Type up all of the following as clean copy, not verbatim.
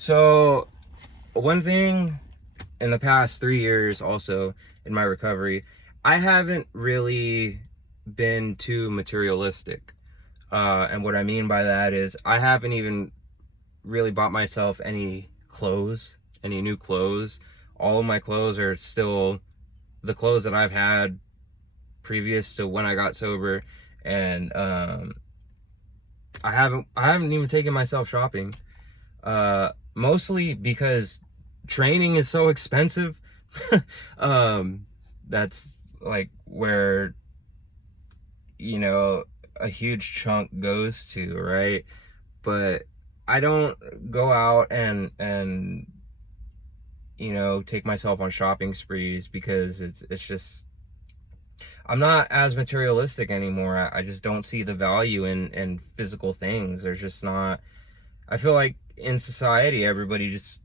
So one thing in the past 3 years also in my recovery, I haven't really been too materialistic. And what I mean by that is I haven't even really bought myself any clothes, any new clothes. All of my clothes are still the clothes that I've had previous to when I got sober. And I haven't even taken myself shopping. Mostly because training is so expensive. That's like where, a huge chunk goes to, right? But I don't go out and take myself on shopping sprees because it's just I'm not as materialistic anymore. I just don't see the value in physical things. There's just not. I feel like in society everybody just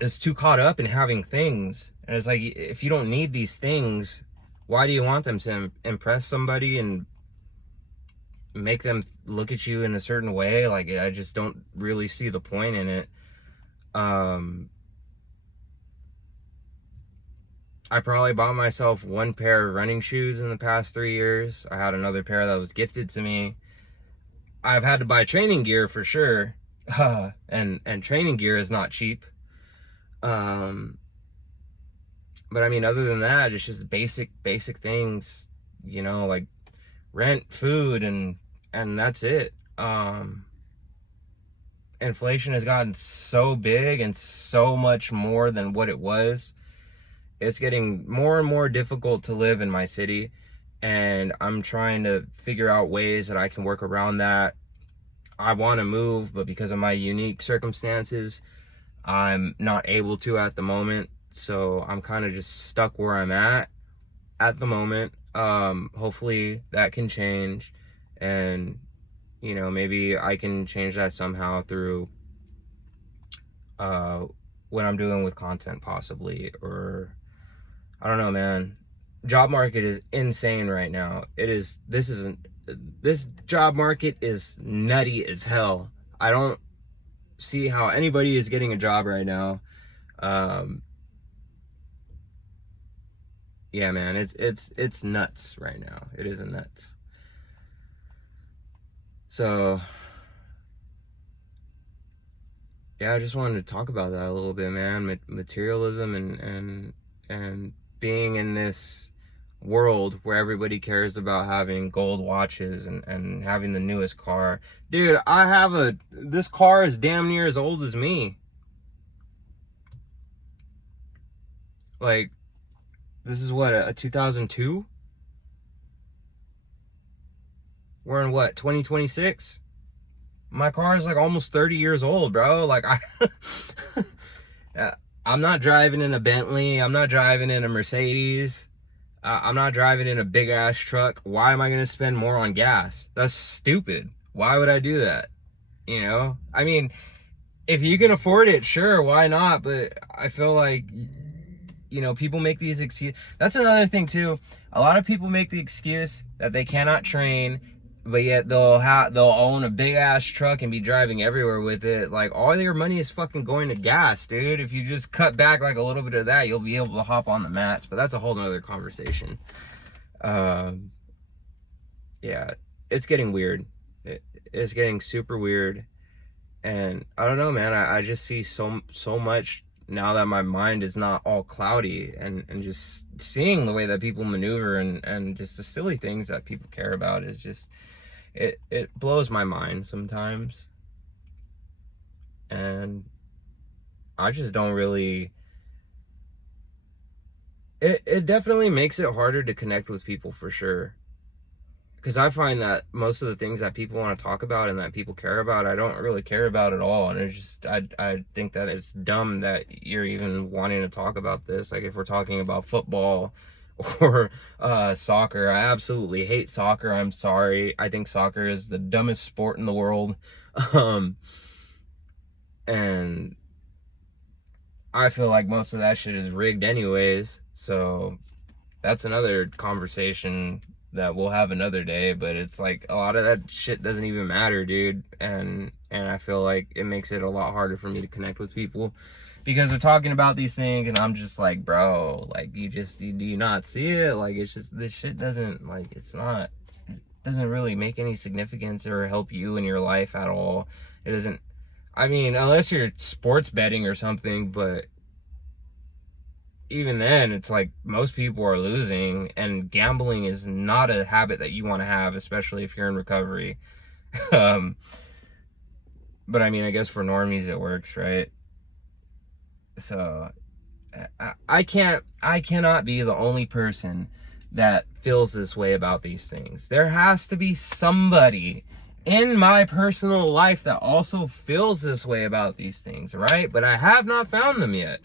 is too caught up in having things, and it's like, if you don't need these things, why do you want them? To impress somebody and make them look at you in a certain way? Like, I just don't really see the point in it. I probably bought myself one pair of running shoes in the past 3 years. I had another pair that was gifted to me. I've had to buy training gear for sure. And training gear is not cheap. But I mean, other than that, it's just basic things, like rent, food, and that's it. Inflation has gotten so big and so much more than what it was. It's getting more and more difficult to live in my city, and I'm trying to figure out ways that I can work around that. I want to move, but because of my unique circumstances, I'm not able to at the moment. So I'm kind of just stuck where I'm at the moment. Hopefully that can change, and maybe I can change that somehow through what I'm doing with content, possibly. Or I don't know, man. Job market is insane right now. This job market is nutty as hell. I don't see how anybody is getting a job right now. Yeah, man, it's nuts right now. It is nuts. So yeah, I just wanted to talk about that a little bit, man. Materialism and being in this world where everybody cares about having gold watches and having the newest car. Dude, this car is damn near as old as me. Like, this is what, a 2002? We're in what, 2026? My car is like almost 30 years old, bro. Like, I'm not driving in a Bentley. I'm not driving in a Mercedes. I'm not driving in a big ass truck. Why am I going to spend more on gas? That's stupid. Why would I do that? I mean, if you can afford it, sure, why not? But I feel like, people make these excuses. That's another thing too. A lot of people make the excuse that they cannot train, but yet they'll own a big ass truck and be driving everywhere with it. Like, all your money is fucking going to gas, dude. If you just cut back like a little bit of that, you'll be able to hop on the mats. But that's a whole nother conversation. Yeah, it's getting weird. It's getting super weird. And I don't know, man. I just see so much now that my mind is not all cloudy, and just seeing the way that people maneuver and just the silly things that people care about is just, it blows my mind sometimes. And I just don't really, it definitely makes it harder to connect with people, for sure. Because I find that most of the things that people want to talk about and that people care about, I don't really care about at all. And it's just, I think that it's dumb that you're even wanting to talk about this. Like, if we're talking about football or soccer, I absolutely hate soccer. I'm sorry. I think soccer is the dumbest sport in the world. And I feel like most of that shit is rigged anyways. So that's another conversation that we'll have another day, but it's like a lot of that shit doesn't even matter, dude. And I feel like it makes it a lot harder for me to connect with people because they're talking about these things and I'm just like, bro, like do you not see it? Like it's just, this shit doesn't, like, it's not, it doesn't really make any significance or help you in your life at all. It doesn't, I mean, unless you're sports betting or something, but even then, it's like most people are losing, and gambling is not a habit that you want to have, especially if you're in recovery. um, but I mean, I guess for normies it works, right? So I cannot be the only person that feels this way about these things. There has to be somebody in my personal life that also feels this way about these things, right? But I have not found them yet.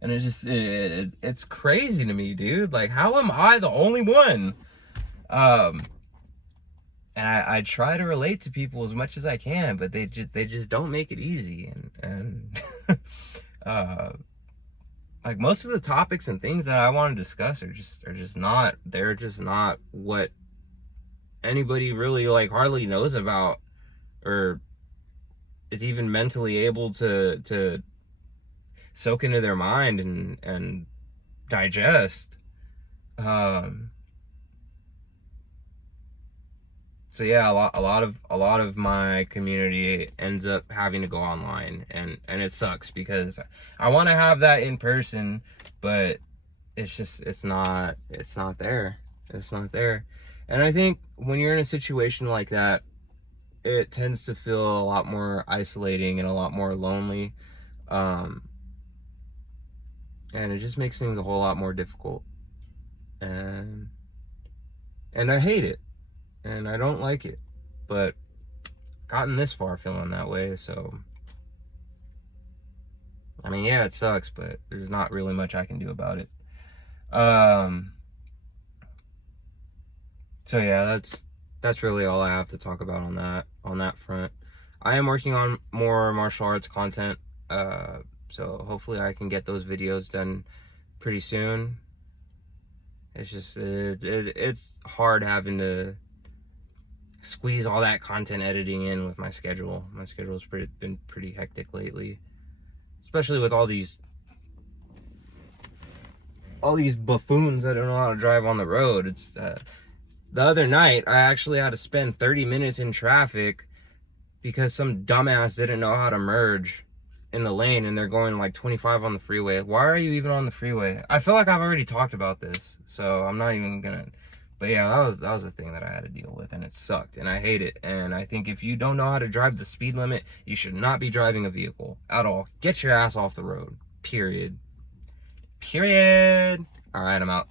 And it's just, it's crazy to me, dude. Like, how am I the only one? And I try to relate to people as much as I can, but they just don't make it easy. And like most of the topics and things that I want to discuss are just not, they're just not what anybody really like hardly knows about or is even mentally able to soak into their mind and digest. So yeah, a lot of my community ends up having to go online, and it sucks because I want to have that in person, but it's just, it's not there. It's not there. And I think when you're in a situation like that, it tends to feel a lot more isolating and a lot more lonely. And it just makes things a whole lot more difficult. And I hate it. And I don't like it. But gotten this far feeling that way, so I mean, yeah, it sucks, but there's not really much I can do about it. So yeah, that's really all I have to talk about on that front. I am working on more martial arts content. So hopefully I can get those videos done pretty soon. It's just it's hard having to squeeze all that content editing in with my schedule. My schedule's been pretty hectic lately, especially with all these buffoons that don't know how to drive on the road. It's the other night I actually had to spend 30 minutes in traffic because some dumbass didn't know how to merge in the lane, and they're going like 25 on the freeway. Why are you even on the freeway? I feel like I've already talked about this, so I'm not even gonna, but yeah, that was a thing that I had to deal with, and it sucked, and I hate it. And I think if you don't know how to drive the speed limit, you should not be driving a vehicle at all. Get your ass off the road, period. All right, I'm out.